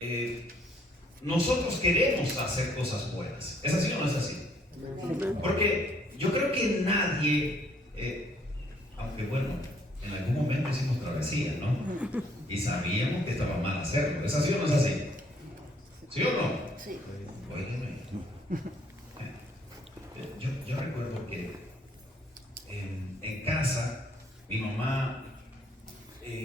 eh, nosotros queremos hacer cosas buenas. ¿Es así o no es así? Porque yo creo que nadie, aunque bueno, en algún momento hicimos travesía, ¿no? Y sabíamos que estaba mal hacerlo. ¿Es así o no es así? ¿Sí o no? Sí. Óigame. Yo recuerdo que en casa, mi mamá,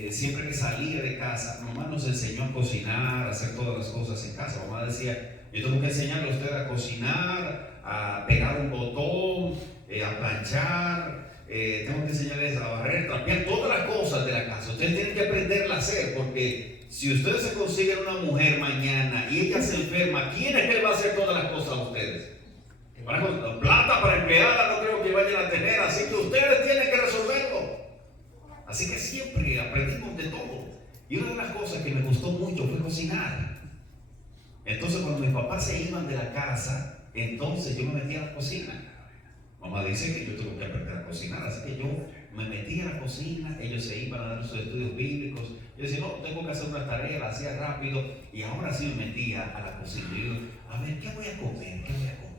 siempre que salía de casa, mamá nos enseñó a cocinar, a hacer todas las cosas en casa. Mamá decía, yo tengo que enseñarle a usted a cocinar, a pegar un botón, a planchar, tengo que enseñarles a barrer, trapear, todas las cosas de la casa. Ustedes tienen que aprenderla a hacer, porque si ustedes se consiguen una mujer mañana y ella se enferma, ¿quién es que le va a hacer todas las cosas a ustedes? Plata para empleada no creo que vayan a tener, así que ustedes tienen que resolverlo. Así que siempre aprendimos de todo. Y una de las cosas que me gustó mucho fue cocinar. Entonces cuando mis papás se iban de la casa, entonces yo me metía a la cocina. Mamá dice que yo tengo que aprender a cocinar, así que yo me metía a la cocina, ellos se iban a dar sus estudios bíblicos. Yo decía, no, tengo que hacer una tarea, la hacía rápido, y ahora sí me metía a la cocina. Y digo, a ver, ¿qué voy a comer? ¿Qué voy a comer?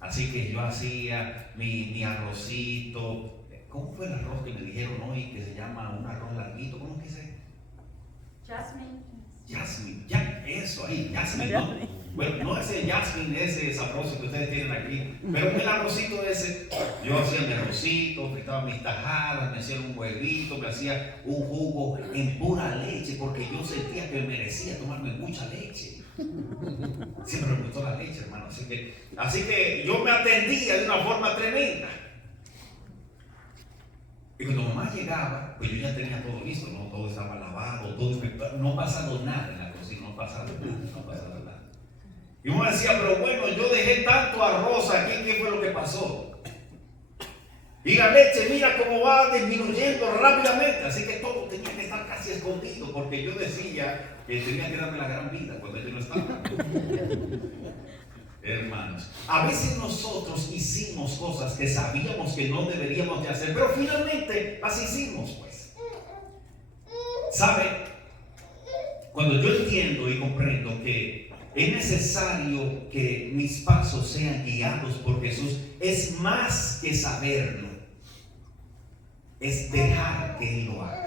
Así que yo hacía mi arrocito. ¿Cómo fue el arroz que me dijeron hoy que se llama un arroz larguito? ¿Cómo es que se? Jasmine, ya, eso ahí, Jasmine, ¿no? Bueno, no ese Jasmine, ese sabroso que ustedes tienen aquí, pero el arrocito ese, yo hacía mi arrocito, fritaba mis tajadas, me hacía un huevito, me hacía un jugo en pura leche, porque yo sentía que merecía tomarme mucha leche. Siempre me gustó la leche, hermano, así que yo me atendía de una forma tremenda. Y cuando mamá llegaba, pues yo ya tenía todo listo, ¿no? Todo estaba lavado, no ha pasado nada en la cocina, no ha pasado nada. Y mamá decía, pero bueno, yo dejé tanto arroz aquí, ¿qué fue lo que pasó? Y la leche, mira cómo va disminuyendo rápidamente, así que todo tenía que estar casi escondido, porque yo decía que tenía que darme la gran vida cuando yo no estaba. Hermanos, a veces nosotros hicimos cosas que sabíamos que no deberíamos de hacer, pero finalmente las hicimos, pues. ¿Sabe? Cuando yo entiendo y comprendo que es necesario que mis pasos sean guiados por Jesús, es más que saberlo, es dejar que Él lo haga.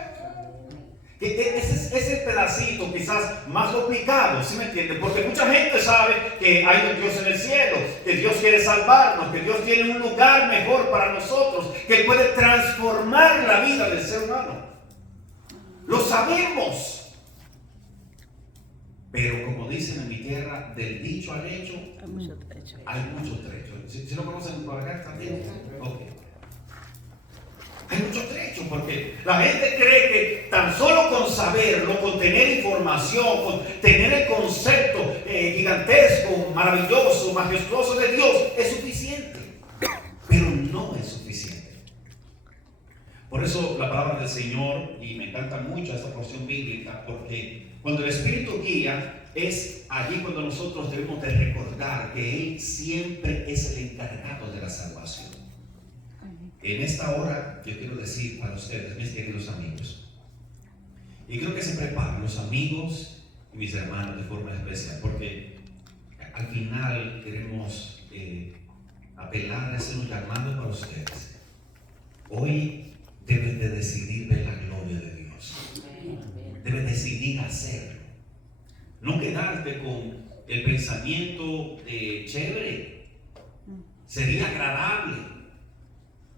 Ese es el pedacito quizás más complicado, ¿sí me entiende? Porque mucha gente sabe que hay un Dios en el cielo, que Dios quiere salvarnos, que Dios tiene un lugar mejor para nosotros, que puede transformar la vida del ser humano. Lo sabemos. Pero como dicen en mi tierra, del dicho al hecho, hay mucho trecho. ¿Sí lo conocen por acá también? Ok. Hay mucho trecho, porque la gente cree que tan solo con saberlo, con tener información, con tener el concepto gigantesco, maravilloso, majestuoso de Dios es suficiente. Pero no es suficiente. Por eso la palabra del Señor, y me encanta mucho esta porción bíblica, porque cuando el Espíritu guía, es allí cuando nosotros debemos de recordar que Él siempre es el encargado de la salvación. En esta hora yo quiero decir para ustedes, mis queridos amigos, y creo que se preparan los amigos y mis hermanos de forma especial, porque al final queremos apelar a ese llamado para ustedes. Hoy deben de decidir ver la gloria de Dios, deben decidir hacerlo, no quedarte con el pensamiento chévere, sería agradable.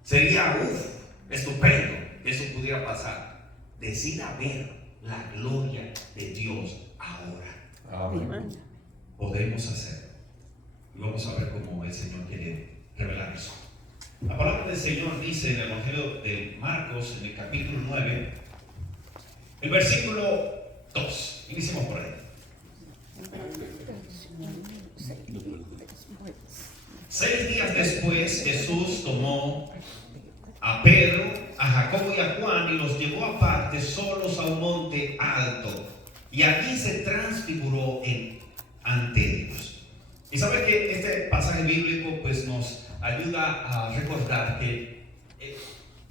Sería estupendo que eso pudiera pasar. Decida ver la gloria de Dios ahora. Amén. Podemos hacerlo. Y vamos a ver cómo el Señor quiere revelar eso. La palabra del Señor dice en el Evangelio de Marcos, en el capítulo 9, el versículo 2. Iniciemos por ahí. 6 días después, Jesús tomó a Pedro, a Jacobo y a Juan y los llevó aparte solos a un monte alto, y allí se transfiguró ante ellos. Y sabe que este pasaje bíblico pues nos ayuda a recordar que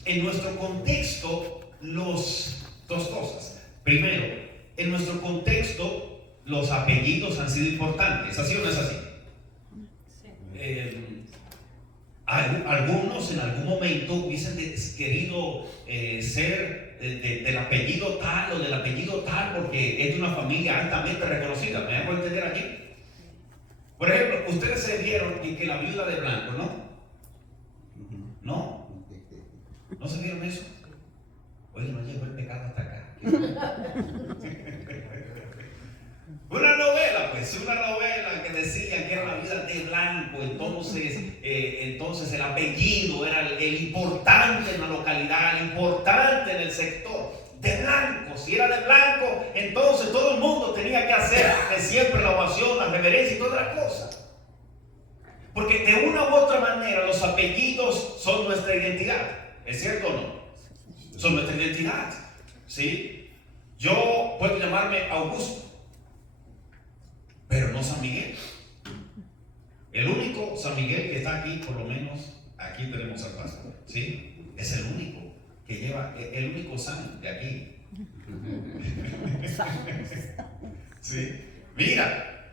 en nuestro contexto dos cosas. Primero, en nuestro contexto los apellidos han sido importantes. ¿Así o no es así? Algunos en algún momento hubiesen querido ser del apellido tal o del apellido tal porque es de una familia altamente reconocida. ¿Me hago entender aquí? Por ejemplo, ustedes se vieron que la viuda de Blanco, ¿no? ¿No? ¿No se vieron eso? Oye, no llegó el pecado hasta acá. Una novela que decía que era la vida de Blanco, entonces el apellido era el importante en la localidad, el importante en el sector. De Blanco, si era de Blanco, entonces todo el mundo tenía que hacer siempre la ovación, la reverencia y todas las cosas. Porque de una u otra manera los apellidos son nuestra identidad. ¿Es cierto o no? Son nuestra identidad. ¿Sí? Yo puedo llamarme Augusto, pero no San Miguel. El único San Miguel que está aquí, por lo menos aquí tenemos al pastor, ¿sí? Es el único que lleva, el único San de aquí. ¿Sí? Mira,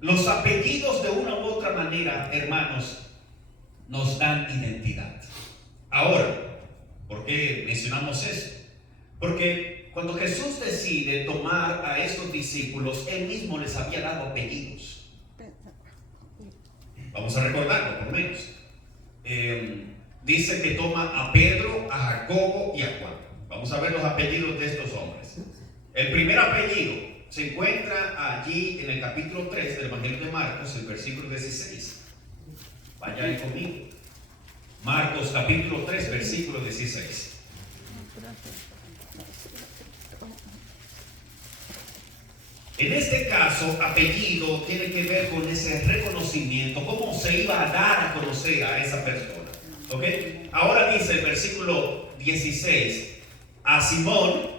los apellidos de una u otra manera, hermanos, nos dan identidad. Ahora, ¿por qué mencionamos eso? Porque cuando Jesús decide tomar a estos discípulos, Él mismo les había dado apellidos. Vamos a recordarlo por lo menos. Dice que toma a Pedro, a Jacobo y a Juan. Vamos a ver los apellidos de estos hombres. El primer apellido se encuentra allí en el capítulo 3 del Evangelio de Marcos, el versículo 16. Vaya ahí conmigo. Marcos capítulo 3, versículo 16. En este caso, apellido tiene que ver con ese reconocimiento, cómo se iba a dar a conocer a esa persona. ¿Ok? Ahora dice el versículo 16, a Simón,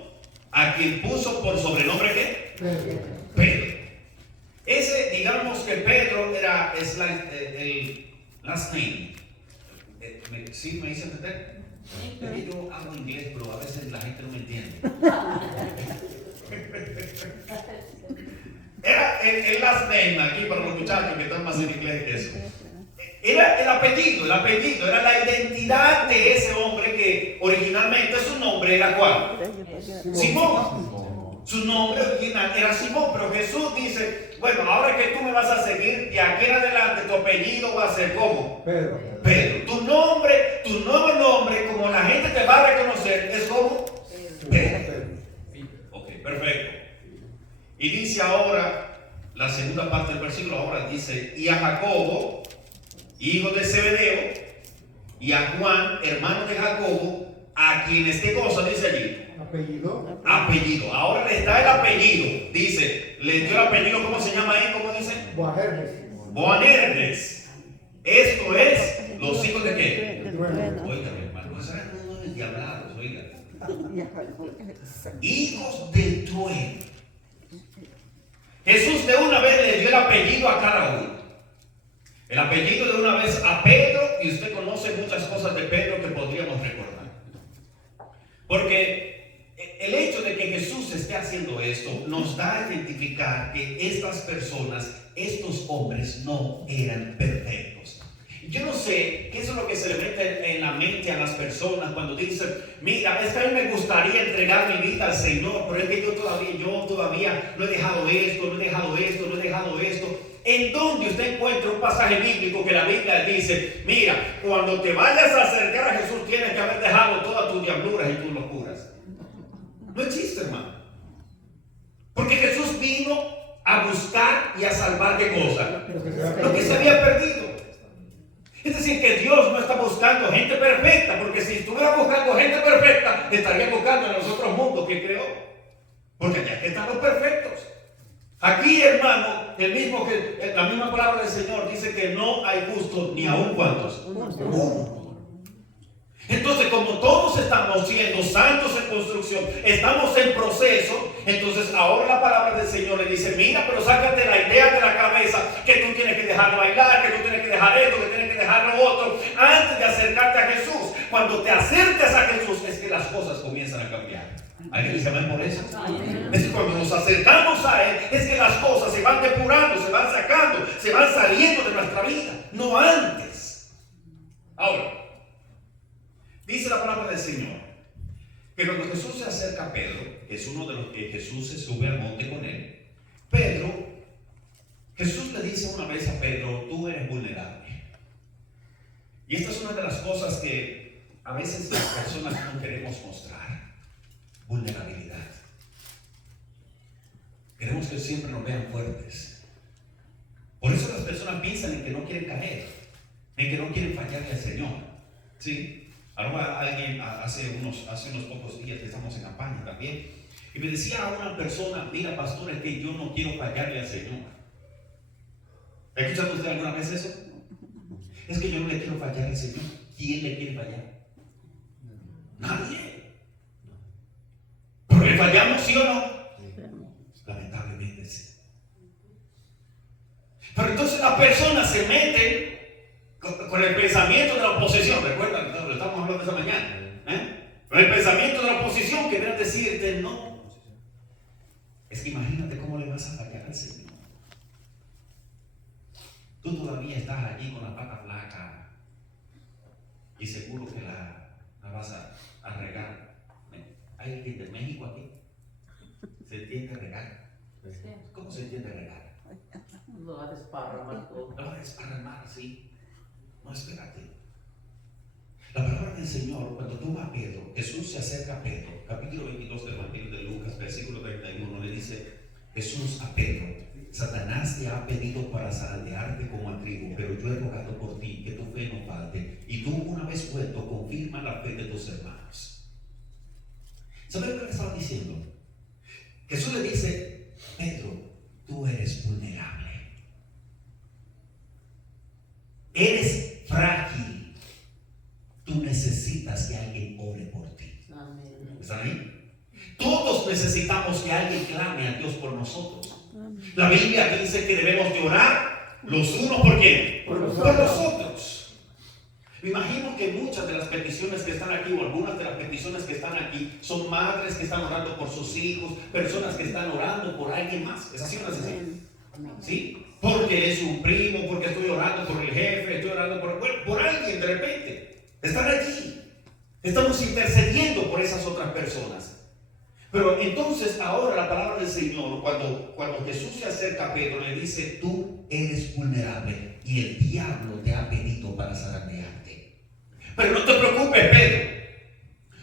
a quien puso por sobrenombre ¿qué? Pedro. Ese, digamos que Pedro es el last name. ¿Sí me dice entender? Yo hablo inglés, pero a veces la gente no me entiende. Era el last name aquí para los muchachos que están más en inglés que eso. Era el apellido, era la identidad de ese hombre que originalmente su nombre era ¿cuál? Simón. Su nombre original era Simón, pero Jesús dice, bueno, ahora que tú me vas a seguir, de aquí en adelante tu apellido va a ser ¿cómo? Pedro. Tu nuevo nombre, como la gente te va a reconocer, es como Pedro. Ok, perfecto. Y dice ahora, la segunda parte del versículo, ahora dice, y a Jacobo, hijo de Zebedeo, y a Juan, hermano de Jacobo, a quienes, ¿qué cosa dice allí? Apellido. Ahora le da el apellido. Dice, le dio el apellido, ¿cómo se llama ahí? ¿Cómo dice? Boanerges. Esto es, ¿los hijos de qué? Oiga, mi hermano, esos eran unos diablados, oiga. Hijos del trueno. Jesús de una vez le dio el apellido a cada uno. El apellido de una vez a Pedro, y usted conoce muchas cosas de Pedro que podríamos recordar. Porque el hecho de que Jesús esté haciendo esto nos da a identificar que estas personas, estos hombres, no eran perfectos. Yo no sé qué es lo que se le mete en la mente a las personas cuando dicen, mira, es que a mí me gustaría entregar mi vida al Señor, pero es que yo todavía no he dejado esto. ¿En dónde usted encuentra un pasaje bíblico que la Biblia dice, mira, cuando te vayas a acercar a Jesús tienes que haber dejado todas tus diabluras y tus locuras? No existe, hermano. Porque Jesús vino a buscar y a salvar ¿qué cosa? Lo que se había perdido. Es decir, que Dios no está buscando gente perfecta, porque si estuviera buscando gente perfecta, estaría buscando en los otros mundos que creó. Porque allá están los perfectos. Aquí, hermano, la misma palabra del Señor dice que no hay justo ni aún cuantos. Entonces, como todos estamos siendo santos en construcción, estamos en proceso, entonces ahora la palabra del Señor le dice, mira, pero sácate la idea de la cabeza que tú tienes que dejar de bailar, que tú tienes que dejar esto, que tienes que dejar lo otro, antes de acercarte a Jesús. Cuando te acercas a Jesús es que las cosas comienzan a cambiar. ¿Alguien dice amén por eso? Es que cuando nos acercamos a Él, es que las cosas se van depurando, se van sacando, se van saliendo de nuestra vida, no antes. Ahora, dice la palabra del Señor que cuando Jesús se acerca a Pedro, que es uno de los que Jesús se sube al monte con él, Jesús le dice una vez a Pedro: tú eres vulnerable. Y esta es una de las cosas que a veces las personas no queremos mostrar: vulnerabilidad. Queremos que siempre nos vean fuertes. Por eso las personas piensan en que no quieren caer, en que no quieren fallarle al Señor. ¿Sí? Ahora alguien hace unos pocos días que estamos en campaña también, y me decía a una persona: mira, pastor, es que yo no quiero fallarle al Señor. ¿Ha escuchado usted alguna vez eso? Es que yo no le quiero fallar al Señor. ¿Quién le quiere fallar? Nadie. ¿Pero le fallamos, sí o no? Lamentablemente sí. Pero entonces las personas se meten con el pensamiento de la oposición. ¿Recuerdan? Lo estamos hablando esta mañana. Con el pensamiento de la oposición, que deben decirte no. Es que imagínate cómo le vas a fallar al Señor. Tú todavía estás allí con la pata flaca y seguro que la vas a regar. ¿Hay alguien de México aquí? ¿Se entiende regar? ¿Cómo se entiende regar? Lo va a desparramar todo. Lo va a desparramar, sí. No, espérate. La palabra del Señor, cuando toma a Pedro, Jesús se acerca a Pedro, capítulo 22 del Evangelio de Lucas, versículo 31, le dice Jesús a Pedro: Satanás te ha pedido para zarandearte como a trigo, pero yo he rogado por ti que tu fe no falte, y tú, una vez vuelto, confirma la fe de tus hermanos. ¿Sabes lo que le estaba diciendo? Jesús le dice: Pedro, tú eres vulnerable, eres frágil, tú necesitas que alguien ore por ti. Amén. ¿Están ahí? Todos necesitamos que alguien clame a Dios por nosotros. La Biblia dice que debemos de orar los unos por quién, por los otros. Me imagino que muchas de las peticiones que están aquí, o algunas de las peticiones que están aquí, son madres que están orando por sus hijos, personas que están orando por alguien más. ¿Es así o no es así? ¿Sí? Porque es un primo, porque estoy orando por el jefe, estoy orando por alguien de repente. Están allí. Estamos intercediendo por esas otras personas. Pero entonces ahora la palabra del Señor, cuando Jesús se acerca a Pedro, le dice: tú eres vulnerable y el diablo te ha pedido para zarandearte. Pero no te preocupes, Pedro,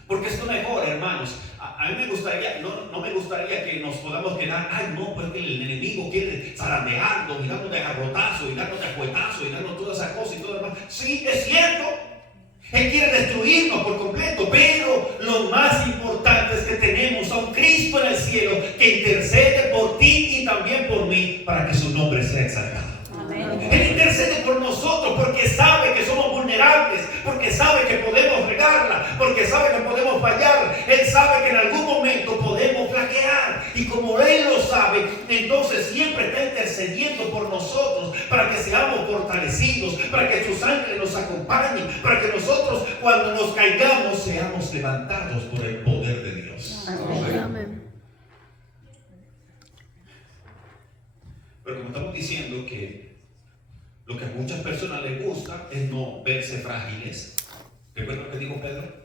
porque esto mejor, hermanos. A mí me gustaría, no me gustaría que nos podamos quedar: ay no, pues que el enemigo quiere zarandearnos y darnos de garrotazo y darnos de acuetazo y darnos todas esas cosas y todo lo demás. Sí, es cierto. Él quiere destruirnos por completo, pero lo más importante es que tenemos a un Cristo en el cielo que intercede por ti y también por mí para que su nombre sea exaltado. Amén. Él intercede por nosotros porque sabe que somos vulnerables, porque sabe que podemos regarla, porque sabe que podemos fallar. Él sabe que en algún momento podemos flaquear, y como Él lo sabe, entonces siempre está intercediendo por nosotros para que seamos fortalecidos, para que su sangre nos acompañe, para que nosotros, cuando nos caigamos, seamos levantados por el poder de Dios. Amén. Pero como estamos diciendo que lo que a muchas personas les gusta es no verse frágiles. ¿Recuerdan lo que dijo Pedro?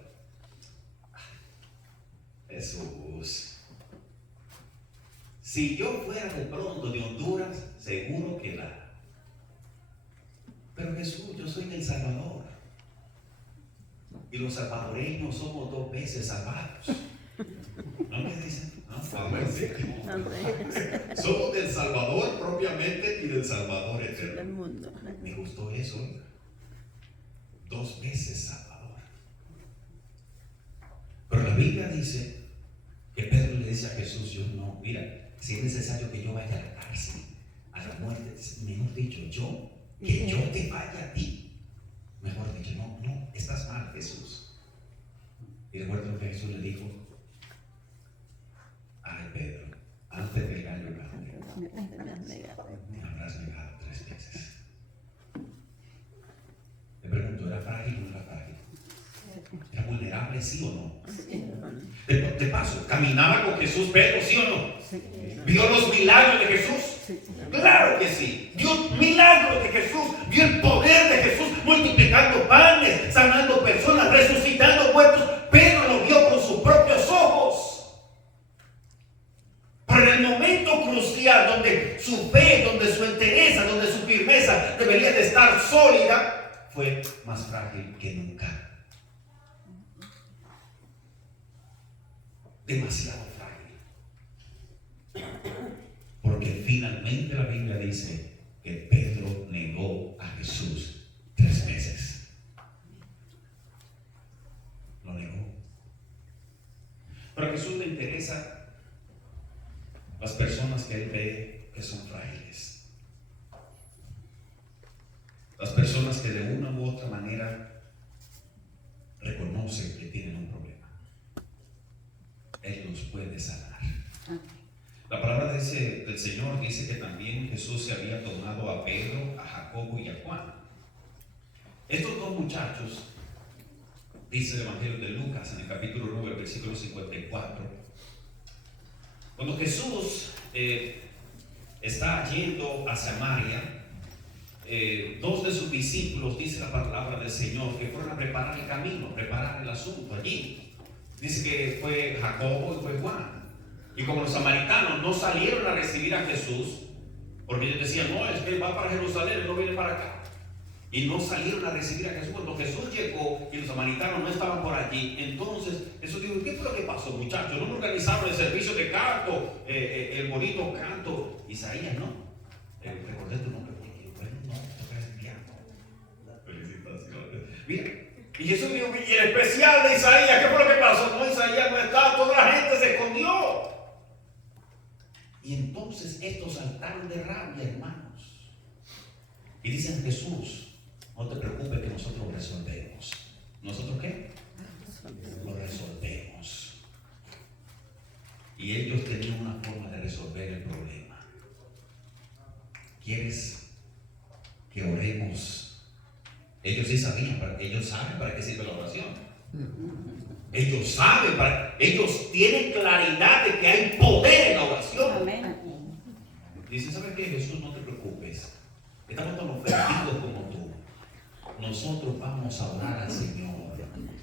Jesús, si yo fuera de pronto de Honduras, seguro que la... Pero Jesús, yo soy del Salvador. Y los salvadoreños somos 2 veces salvados. ¿No me dicen? No, somos del Salvador propiamente y del Salvador eterno. Me gustó eso. 2 veces Salvador. Pero la Biblia dice que Pedro le dice a Jesús: yo no, mira, si es necesario que yo vaya a la cárcel, a la muerte, mejor dicho, que yo te vaya a ti. Mejor dicho, no, estás mal, Jesús. Y recuerdo lo que Jesús le dijo: ay, Pedro, antes del gallo cante, me habrás negado 3 veces. Le pregunto: ¿era frágil o no era frágil? ¿Era vulnerable, sí o no? De paso, caminaba con Jesús Pedro, ¿sí o no? Sí. ¿Vio los milagros de Jesús? Sí. Claro que sí. Vio milagros de Jesús, vio el poder de Jesús multiplicando panes, sanando personas, resucitando muertos. Pedro lo vio con sus propios ojos. Pero en el momento crucial donde su fe, donde su entereza, donde su firmeza debería de estar sólida, fue más frágil que nunca. Demasiado frágil. Porque finalmente la Biblia dice que Pedro negó a Jesús 3 veces. Lo negó. Pero a Jesús le interesa las personas que él ve que son frágiles. Las personas que de una u otra manera reconocen que tienen un problema. Él los puede sanar. La palabra del Señor dice que también Jesús se había tomado a Pedro, a Jacobo y a Juan. Estos dos muchachos, dice el Evangelio de Lucas en el capítulo 9, versículo 54. Cuando Jesús está yendo a Samaria, 2 de sus discípulos, dice la palabra del Señor, que fueron a preparar el camino, preparar el asunto allí. Dice que fue Jacobo y fue Juan. Y como los samaritanos no salieron a recibir a Jesús, porque ellos decían, no, es que él va para Jerusalén, él no viene para acá. Y no salieron a recibir a Jesús. Cuando Jesús llegó y los samaritanos no estaban por allí, entonces Jesús dijo, ¿qué fue lo que pasó, muchachos? ¿No me organizaron el servicio de canto, el bonito canto? Isaías, ¿no? Recordé tu nombre, porque bueno, no, tú eres enviado. Felicitaciones. Mira. Y Jesús dijo, y el especial de Isaías, ¿qué fue lo que pasó? No, Isaías no estaba, toda la gente se escondió. Y entonces estos saltaron de rabia, hermanos. Y dicen, Jesús, no te preocupes que nosotros resolvemos. ¿Nosotros qué? Lo resolvemos. Y ellos tenían una forma de resolver el problema. ¿Quieres que oremos? Ellos sí sabían, ellos saben para qué sirve la oración. Ellos saben, ellos tienen claridad de que hay poder en la oración. Amén. Dicen, ¿sabes qué, Jesús? No te preocupes. Estamos tan ofendidos como tú. Nosotros vamos a orar al Señor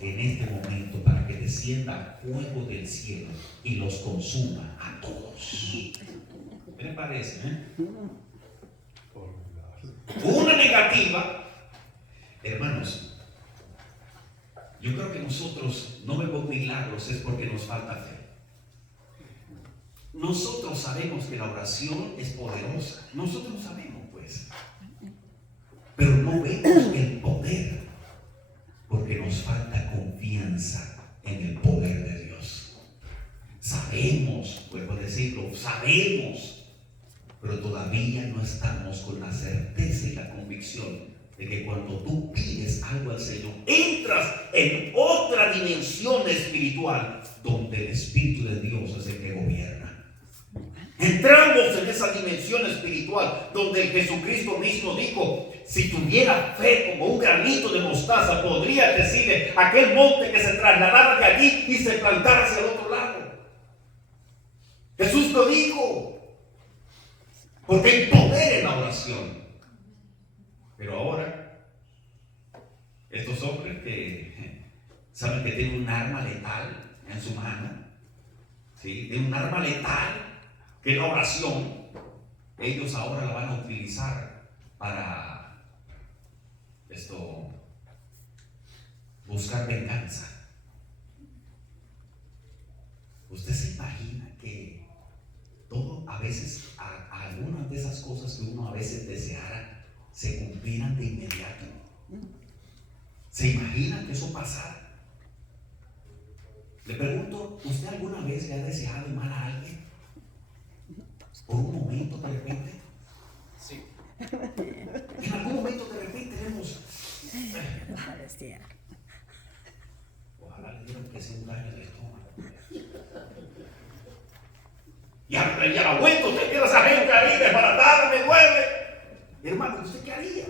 en este momento para que descienda fuego del cielo y los consuma a todos. ¿Qué les parece? Una negativa. Hermanos, yo creo que nosotros no vemos milagros es porque nos falta fe. Nosotros sabemos que la oración es poderosa. Nosotros lo sabemos, pues. Pero no vemos el poder porque nos falta confianza en el poder de Dios. Sabemos, vuelvo a decirlo, sabemos, pero todavía no estamos con la certeza y la convicción de que cuando tú pides algo al Señor, entras en otra dimensión espiritual donde el Espíritu de Dios es el que gobierna. Entramos en esa dimensión espiritual donde el Jesucristo mismo dijo, si tuviera fe como un granito de mostaza, podría decirle a aquel monte que se trasladara de allí y se plantara hacia el otro lado. Jesús lo dijo, porque hay poder en la oración. Pero ahora, estos hombres que saben que tienen un arma letal en su mano, ¿sí? Tienen un arma letal que es la oración, ellos ahora la van a utilizar para buscar venganza. ¿Usted se imagina que todo a veces, algunas de esas cosas que uno a veces deseara, se cumplieran de inmediato? ¿Se imagina que eso pasara? Le pregunto, ¿usted alguna vez le ha deseado mal a alguien? ¿Por un momento de repente? Sí. En algún momento de repente vemos, ojalá le dieron que sea un daño de estómago. Y al abuelo usted quiere a esa gente ahí desbaratada, me duele. Hermano, ¿usted qué haría?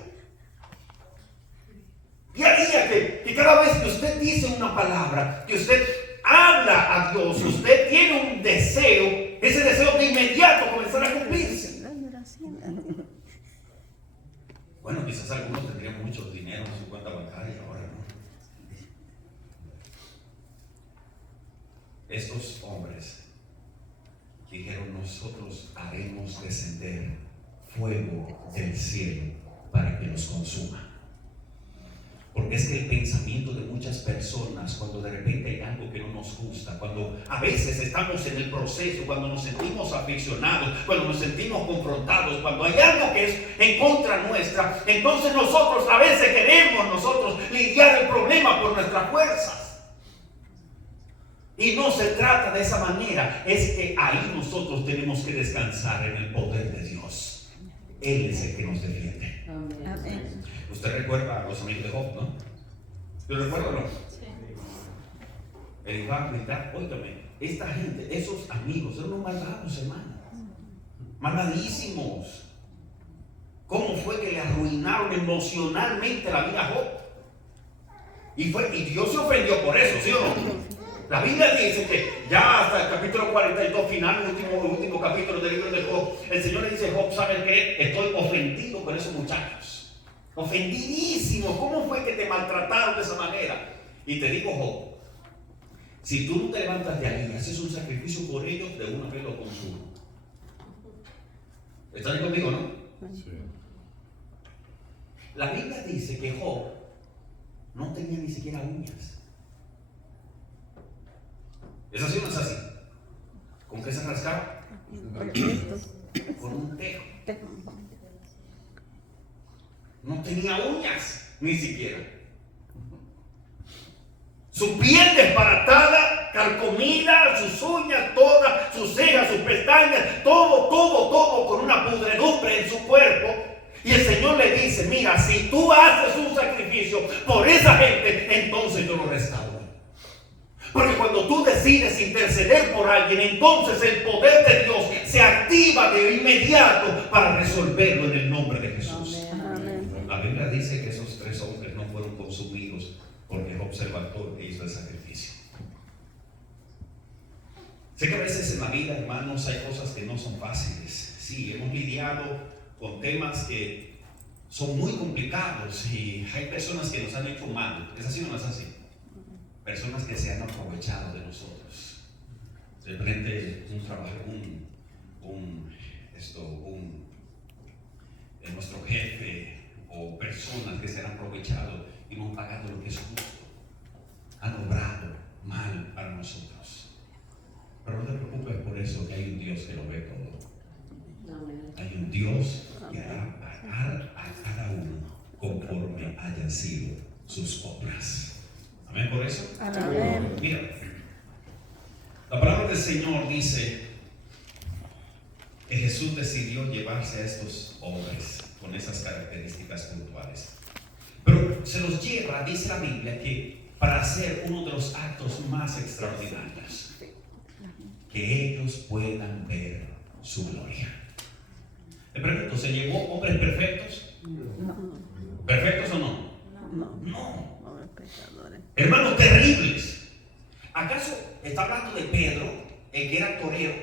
¿Qué haría que cada vez que usted dice una palabra, que usted habla a Dios, usted tiene un deseo, ese deseo de inmediato comenzará a cumplirse. Bueno, quizás algunos tendrían mucho dinero en su cuenta bancaria, ahora no. Estos hombres dijeron: nosotros haremos descender fuego del cielo para que los consuma. Porque es que el pensamiento de muchas personas, cuando de repente hay algo que no nos gusta, cuando a veces estamos en el proceso, cuando nos sentimos aficionados, cuando nos sentimos confrontados, cuando hay algo que es en contra nuestra, entonces nosotros a veces queremos lidiar el problema por nuestras fuerzas. Y no se trata de esa manera, es que ahí nosotros tenemos que descansar en el poder de Dios. Él es el que nos defiende. Amén. Usted recuerda a los amigos de Job, ¿no? ¿Lo recuerda o no? Sí. Él iba a gritar: óigame, esta gente, esos amigos, eran unos malvados, hermano. Malvadísimos. ¿Cómo fue que le arruinaron emocionalmente la vida a Job? Y Dios se ofendió por eso, ¿sí o no? La Biblia dice que ya hasta el capítulo 42 final, el último capítulo del libro de Job, el Señor le dice: Job, ¿sabes qué? Estoy ofendido con esos muchachos. Ofendidísimo. ¿Cómo fue que te maltrataron de esa manera? Y te digo, Job, si tú no te levantas de ahí y haces un sacrificio por ellos, de una vez lo consumo. ¿Están conmigo, no? Sí. La Biblia dice que Job no tenía ni siquiera uñas. ¿Es así o no es así? ¿Con qué se rascaba? Con un tejo. No tenía uñas, ni siquiera. Su piel desbaratada, carcomida, sus uñas todas, sus cejas, sus pestañas, todo con una pudredumbre en su cuerpo. Y el Señor le dice: mira, si tú haces un sacrificio por esa gente, entonces yo lo restauro. Porque cuando tú decides interceder por alguien, entonces el poder de Dios se activa de inmediato para resolverlo en el nombre de Jesús. Amén. La Biblia dice que esos 3 hombres no fueron consumidos porque Job se levantó e hizo el sacrificio. Sé que a veces en la vida, hermanos, hay cosas que no son fáciles. Sí, hemos lidiado con temas que son muy complicados y hay personas que nos han hecho mal. ¿Es así o no es así? Personas que se han aprovechado de nosotros. De frente un trabajo, nuestro jefe o personas que se han aprovechado y no han pagado lo que es justo. Han obrado mal para nosotros. Pero no te preocupes por eso, que hay un Dios que lo ve todo. Amén. Hay un Dios que hará pagar a cada uno conforme hayan sido sus obras. Amén por eso. Amén. Mira, la palabra del Señor dice que Jesús decidió llevarse a estos hombres con esas características puntuales. Pero se los lleva, dice la Biblia, que para hacer uno de los actos más extraordinarios, que ellos puedan ver su gloria. Le pregunto, ¿se llevó hombres perfectos? ¿Perfectos o no? No. Hermanos terribles. ¿Acaso está hablando de Pedro, el que era torero?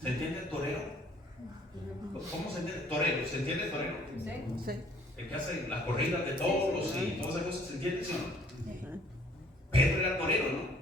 ¿Se entiende el torero? ¿Cómo se entiende? Torero. ¿Se entiende el torero? Sí. El que hace las corridas de toros y todas esas cosas. ¿Se entiende? ¿Sí o no? Pedro era torero, ¿no?